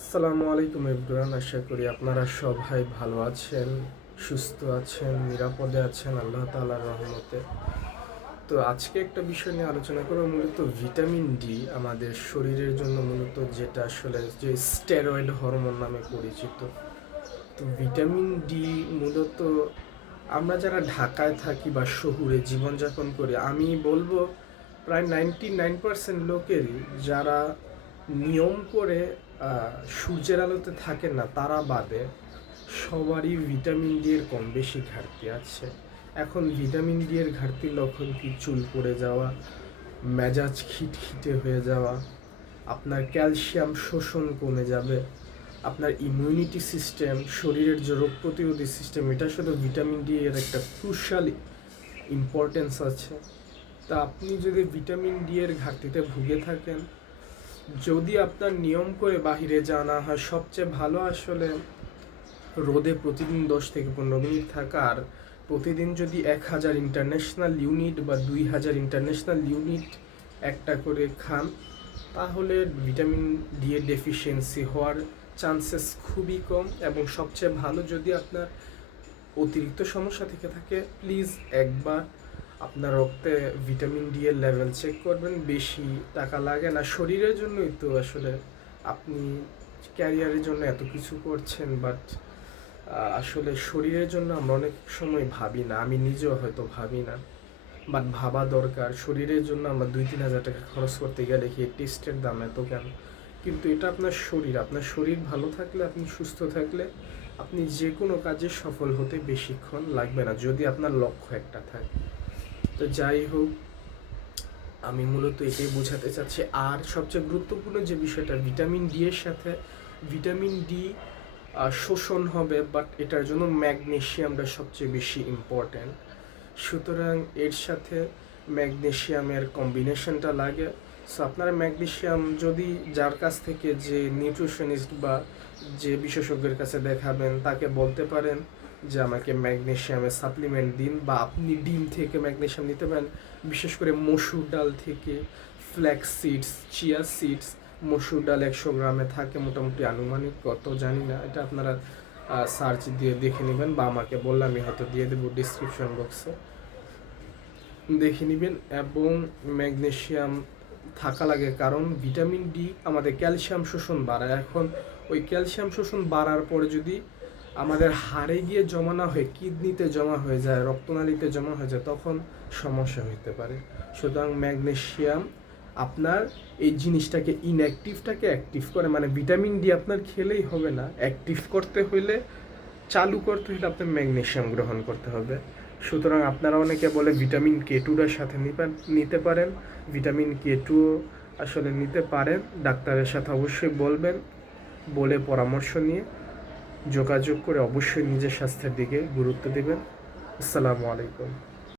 আসসালামু আলাইকুম এভরিওয়ান, আশা করি আপনারা সবাই ভালো আছেন, সুস্থ আছেন, নিরাপদে আছেন, আল্লাহ তাআলার রহমতে। তো আজকে একটা বিষয় নিয়ে আলোচনা করব, মূলত ভিটামিন ডি আমাদের শরীরের জন্য মূলত যেটা আসলে যে স্টেরয়েড হরমোন নামে পরিচিত। তো ভিটামিন ডি মূলত আমরা যারা ঢাকায় থাকি বা শহুরে জীবনযাপন করি, আমি বলব প্রায় নাইনটি নাইন পার্সেন্ট লোকেরই যারা নিয়ম করে সূর্যের আলোতে থাকেন না, তারা বাদে সবারই ভিটামিন ডি এর কম বেশি ঘাটতি আছে। এখন ভিটামিন ডি এর ঘাটতির লক্ষণ কি? চুল পড়ে যাওয়া, মেজাজ খিটখিটে হয়ে যাওয়া, আপনার ক্যালসিয়াম শোষণ কমে যাবে, আপনার ইমিউনিটি সিস্টেম শরীরের যে রোগ প্রতিরোধী সিস্টেম এটা শুধু ভিটামিন ডি এর একটা ক্রুশাল ইম্পর্টেন্স আছে। তা আপনি যদি ভিটামিন ডি এর ঘাটতিতে ভুগে থাকেন যদি আপনার নিয়ম করে বাহিরে জানা হয় সবচেয়ে ভালো আসলে রোদে প্রতিদিন দশ থেকে পনেরো মিনিট থাকা। আর প্রতিদিন যদি এক হাজার ইন্টারন্যাশনাল ইউনিট বা দুই হাজার ইন্টারন্যাশনাল ইউনিট একটা করে খান, তাহলে ভিটামিন ডি এর ডেফিসিয়েন্সি হওয়ার চান্সেস খুবই কম। এবং সবচেয়ে ভালো যদি আপনার অতিরিক্ত সমস্যা থেকে থাকে প্লিজ একবার আপনার রক্তে ভিটামিন ডি এর লেভেল চেক করবেন, বেশি টাকা লাগে না। শরীরের জন্যই তো আসলে আপনি ক্যারিয়ারের জন্য এত কিছু করছেন বাট আসলে শরীরের জন্য আমরা অনেক সময় ভাবি না। আমি নিজেও হয়তো ভাবি না। বাট ভাবা দরকার। শরীরের জন্য আমরা দুই তিন হাজার টাকা খরচ করতে গেলে কি টেস্টের দাম এত কেন? কিন্তু এটা আপনার শরীর। আপনার শরীর ভালো থাকলে, আপনি সুস্থ থাকলে, আপনি যে কোনো কাজে সফল হতে বেশিক্ষণ লাগবে না, যদি আপনার লক্ষ্য একটা থাকে। তো যাই হোক, আমি মূলত এটাই বোঝাতে চাচ্ছি। আর সবচেয়ে গুরুত্বপূর্ণ যে বিষয়টা, ভিটামিন ডি এর সাথে, ভিটামিন ডি শোষণ হবে বাট এটার জন্য ম্যাগনেশিয়ামটা সবচেয়ে বেশি ইম্পর্ট্যান্ট সুতরাং এর সাথে ম্যাগনেশিয়ামের কম্বিনেশনটা লাগে। সো আপনারা ম্যাগনেশিয়াম যদি যার কাছ থেকে যে নিউট্রিশনিস্ট বা যে বিশেষজ্ঞের কাছে দেখাবেন, তাকে বলতে পারেন। যে আমাকে ম্যাগনেশিয়ামের সাপ্লিমেন্ট দিন বা আপনি ডিম থেকে ম্যাগনেশিয়াম নিতে পারেন। বিশেষ করে মসুর ডাল থেকে ফ্ল্যাক্স সিডস, চিয়া সিডস, মসুর ডাল একশো গ্রামে থাকে মোটামুটি আনুমানিক, কত জানি না। এটা আপনারা সার্চ দিয়ে দেখে নেবেন বা আমাকে বললে আমি হয়তো দিয়ে দেবো ডিসক্রিপশন বক্সে দেখে নেবেন এবং ম্যাগনেশিয়াম থাকা লাগে কারণ ভিটামিন ডি আমাদের ক্যালসিয়াম শোষণ বাড়ায়। এখন ওই ক্যালসিয়াম শোষণ বাড়ার পরে যদি আমাদের হাড়ে গিয়ে জমা না হয়ে, কিডনিতে জমা হয়ে যায়, রক্তনালীতে জমা হয়ে যায়, তখন সমস্যা হতে পারে। সুতরাং ম্যাগনেশিয়াম আপনার এই জিনিসটাকে ইনঅ্যাক্টিভটাকে অ্যাক্টিভ করে মানে ভিটামিন ডি আপনার খেলেই হবে না। অ্যাক্টিভ করতে হলে চালু করতে হলে আপনার ম্যাগনেশিয়াম গ্রহণ করতে হবে। সুতরাং আপনারা অনেকে বলে ভিটামিন কে টুটার সাথে নিতে পারেন। ভিটামিন কে টু আসলে নিতে পারেন। ডাক্তারের সাথে অবশ্যই বলবেন, বলে পরামর্শ নিয়ে। যোগাযোগ করে অবশ্যই নিজের স্বাস্থ্যের দিকে গুরুত্ব দেবেন। আসসালামু আলাইকুম।